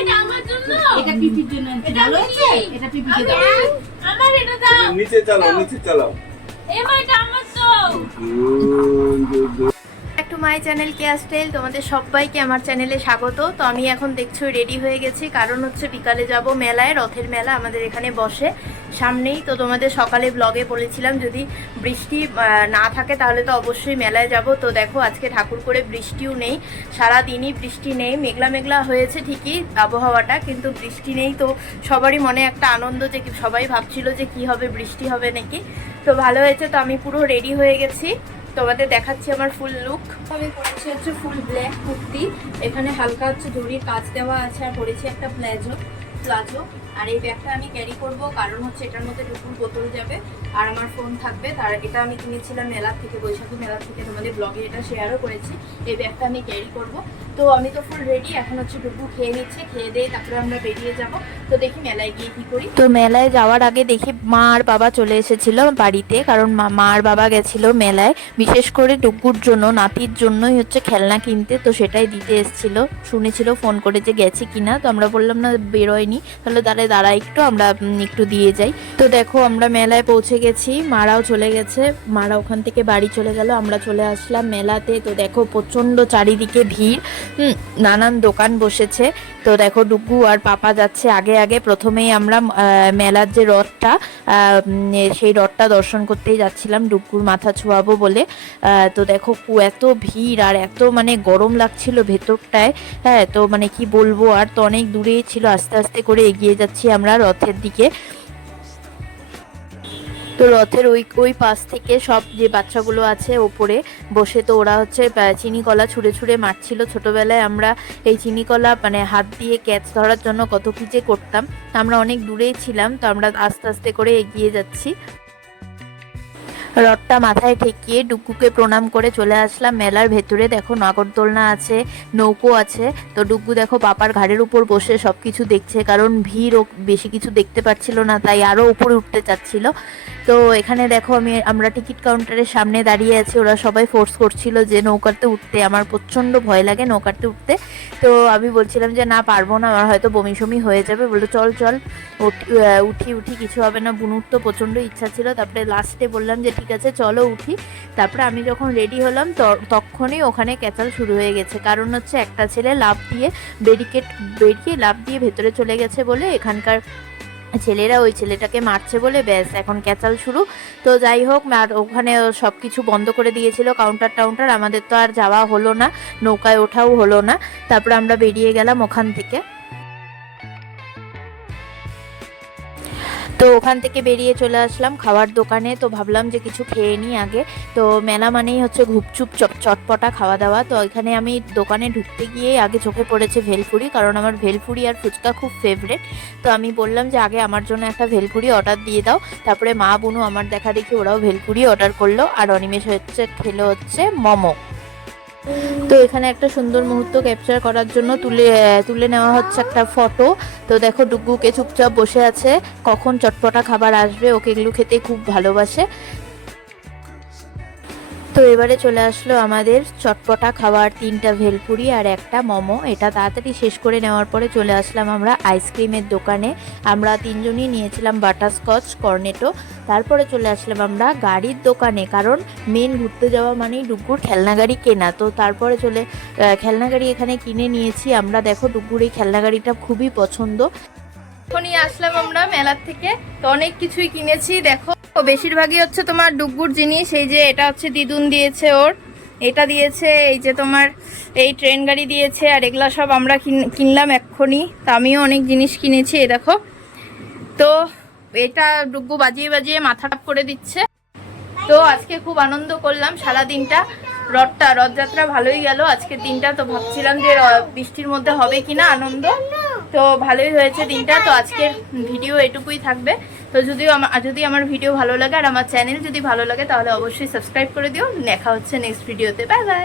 এটা আমার জন্য, এটা পিপির জন্য আনছি। ভালো হয়েছে? এটা পিপিকে দাও। আমার এটা দাও। নিচে চালাও এমা এটা আমার তো। To my channel Keya style, তোমাদের সবাইকে আমার চ্যানেলে স্বাগত। তো আমি এখন দেখছো রেডি হয়ে গেছি, কারণ হচ্ছে বিকালে যাব মেলায়। রথের মেলা আমাদের এখানে বসে সামনেই। তো তোমাদের সকালে ব্লগে বলেছিলাম যদি বৃষ্টি না থাকে তাহলে তো অবশ্যই মেলায় যাব। তো দেখো আজকে ঠাকুর করে বৃষ্টিও নেই, সারাদিনই বৃষ্টি নেই, মেঘলা মেঘলা হয়েছে ঠিকই আবহাওয়াটা, কিন্তু বৃষ্টি নেই। তো সবারই মনে একটা আনন্দ, যে সবাই ভাবছিল যে কি হবে, বৃষ্টি হবে নাকি। তো ভালো হয়েছে। তো আমি পুরো রেডি হয়ে গেছি, তোমাদের দেখাচ্ছি আমার ফুল লুক। আমি পরেছি হচ্ছে ফুল ব্ল্যাক কুর্তি, এখানে হালকা হচ্ছে জরির কাজ দেওয়া আছে, আর পরেছি একটা প্লাজো। আর এই ব্যাগটা আমি ক্যারি করব, কারণ হচ্ছে এটার মধ্যে টুকুর বোতল যাবে আর আমার ফোন থাকবে। তার এটা আমি কিনেছিলাম মেলা থেকে, বৈশাখী মেলা থেকে, তোমাদের ব্লগে এটা শেয়ারও করেছি। এই ব্যাগটা আমি ক্যারি করব। তো আমি তো ফুল রেডি, এখন হচ্ছে টুকু খেয়ে নিচ্ছে, খেয়ে দিয়ে তারপরে আমরা বেরিয়ে যাব। তো দেখি মেলায় গিয়ে কি করি। তো মেলায় যাওয়ার আগে দেখি মা আর বাবা চলে এসেছিল বাড়িতে, কারণ মা আর বাবা গেছিল মেলায় বিশেষ করে টুকুর জন্য, নাতির জন্যই হচ্ছে খেলনা কিনতে। তো সেটাই দিতে এসেছিল, শুনেছিল ফোন করে যে গেছি কিনা। তো আমরা বললাম না বেরোয়নি, তাহলে দাঁড়া একটু আমরা একটু দিয়ে যাই। তো দেখো আমরা মেলায় পৌঁছে গেছি, মারাও চলে গেছে, মারা ওখান থেকে বাড়ি চলে গেল, আমরা চলে আসলাম মেলাতে। তো দেখো প্রচণ্ড চারিদিকে ভিড়, নানান দোকান বসেছে। তো দেখো ডুগু আর পাপা যাচ্ছে আগে আগে। প্রথমেই আমরা মেলার যে রথটা, সেই রথটা দর্শন করতেই যাচ্ছিলাম, ডুগুর মাথা ছোঁয়াবো বলে। তো দেখো এত ভিড় আর এত মানে গরম লাগছিল ভেতরটায়। হ্যাঁ, তো মানে কি বলবো, আর তো অনেক দূরেই ছিল। আস্তে আস্তে করে এগিয়ে যাচ্ছি আমরা রথের দিকে। তো রথের ওই পাশ থেকে সব যে বাচ্চাগুলো আছে ওপরে বসে, তো ওরা হচ্ছে চিনি কলা ছুঁড়ে ছুঁড়ে মারছিল। ছোটোবেলায় আমরা এই চিনি কলা মানে হাত দিয়ে ক্যাচ ধরার জন্য কত কি যে করতাম। আমরা অনেক দূরেই ছিলাম, তো আমরা আস্তে আস্তে করে এগিয়ে যাচ্ছি। রথটা মাথায় ঠেকিয়ে ডুগুকে প্রণাম করে চলে আসলাম মেলার ভেতরে। দেখো নাগরদোলনা আছে, নৌকো আছে। তো ডুগু দেখো পাপার ঘাড়ের উপর বসে সব কিছু দেখছে, কারণ ভিড় ও বেশি কিছু দেখতে পাচ্ছিল না, তাই আরও উপরে উঠতে চাচ্ছিল। তো এখানে দেখো আমরা টিকিট কাউন্টারের সামনে দাঁড়িয়ে আছি, ওরা সবাই ফোর্স করছিল যে নৌকাতে উঠতে। আমার প্রচণ্ড ভয় লাগে নৌকাতে উঠতে, তো আমি বলছিলাম যে না পারবো না, আমার হয়তো বমি সমি হয়ে যাবে। বললো চল উঠি কিছু হবে না। বুনুর তো প্রচণ্ড ইচ্ছা ছিল, তারপরে লাস্টে বললাম যে ঠিক আছে চলো উঠি। তারপরে আমি যখন রেডি হলাম তখনই ওখানে ক্যাচাল শুরু হয়ে গেছে, কারণ হচ্ছে একটা ছেলে লাফ দিয়ে ব্যারিকেড বেরিয়ে লাফ দিয়ে ভেতরে চলে গেছে বলে এখানকার ছেলেরা ওই ছেলেটাকে মারছে বলে ব্যাস এখন ক্যাচাল শুরু। তো যাই হোক, আর ওখানে সব কিছু বন্ধ করে দিয়েছিল, কাউন্টার। আমাদের তো আর যাওয়া হলো না, নৌকায় ওঠাও হলো না। তারপরে আমরা বেরিয়ে গেলাম ওখান থেকে। তো ওখান থেকে বেরিয়ে চলে আসলাম খাওয়ার দোকানে। তো ভাবলাম যে কিছু খেয়ে নিই আগে। তো মেলা মানেই হচ্ছে ঘুপচুপ চটপটা খাওয়া দাওয়া। তো এখানে আমি দোকানে ঢুকতে গিয়ে আগে চোখে পড়েছে ভেলপুরি, কারণ আমার ভেলপুরি আর ফুচকা খুব ফেভারেট। তো আমি বললাম যে আগে আমার জন্য একটা ভেলপুরি অর্ডার দিয়ে দাও। তারপরে মা বুনু আমার দেখা দেখি ওরাও ভেলপুরি অর্ডার করলো, আর অনিমেষ খেলো হচ্ছে মোমো। তো এখানে একটা সুন্দর মুহূর্ত ক্যাপচার করার জন্য তুলে নেওয়া হচ্ছে একটা ফটো। তো দেখো ডুগুকে চুপচাপ বসে আছে, কখন চটপটা খাবার আসবে, ওকে এগুলো খেতে খুব ভালোবাসে। তো এবারে চলে আসলো আমাদের চটপটা খাবার, 3টা ভেলপুরি আর একটা মোমো। এটা তাড়াতাড়ি শেষ করে নেওয়ার পরে চলে আসলাম আমরা আইসক্রিমের দোকানে। আমরা 3জনই নিয়েছিলাম বাটারস্কচ কর্নেটো। তারপরে চলে আসলাম আমরা গাড়ির দোকানে, কারণ মেন ঘুরতে যাওয়া মানেই ডুগুর খেলনা গাড়ি কেনা। তো তারপরে খেলনা গাড়ি এখানে কিনে নিয়েছি আমরা। দেখো ডুগুর এই খেলনা গাড়িটা খুবই পছন্দ। এখনই আসলাম আমরা মেলার থেকে, তো অনেক কিছুই কিনেছি। দেখো বেশিরভাগই হচ্ছে তোমার ডুগুর জিনিস। এই যে এটা হচ্ছে দিদুন দিয়েছে, ওর এটা দিয়েছে, এই যে তোমার এই ট্রেন গাড়ি দিয়েছে, আর এগুলা সব আমরা কিনলাম এক্ষুনি। তো আমিও অনেক জিনিস কিনেছি, এই দেখো। তো এটা ডুগু বাজিয়ে বাজিয়ে মাথা টাপ করে দিচ্ছে। তো আজকে খুব আনন্দ করলাম সারা দিনটা। রথযাত্রা ভালোই গেল আজকের দিনটা। তো ভাবছিলাম যে বৃষ্টির মধ্যে হবে কিনা আনন্দ, তো ভালোই হয়েছে দিনটা। তো আজকের ভিডিও এটুকুই থাকবে। তো যদি আমার ভিডিও ভালো লাগে আর আমার চ্যানেল যদি ভালো লাগে তাহলে অবশ্যই সাবস্ক্রাইব করে দিও। দেখা হচ্ছে নেক্সট ভিডিওতে। Bye bye.